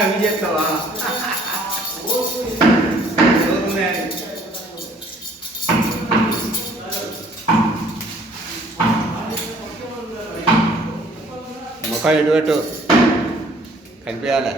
అవి చేస్తావా ముఖం ఎటువట్టు కనిపించాలి.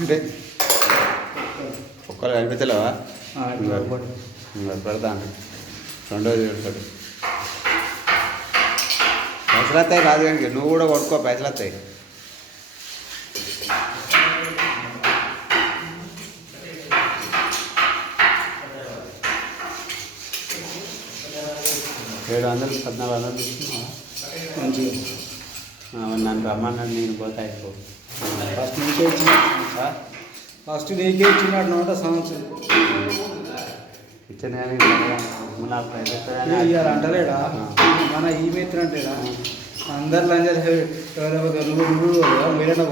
అంటే ఒక్కరు కనిపించలేవా? పెడతాను రెండోది పెడతాడు. పైసలు వస్తాయి రాదు కానీ నువ్వు కూడా కొట్టుకో, పైసలు వస్తాయి. $700 $1400 తీసుకున్నావా? మంచిగా నన్ను రమ్మన్నాడు, నేను పోతా అయిపో. ఫస్ట్ నీకే ఇచ్చినాడు నోట సంవత్సరం ఇచ్చిన అంటలేడా మన ఈ మిత్రం అంటేడా అందరు లంజాలు ఎవరైనా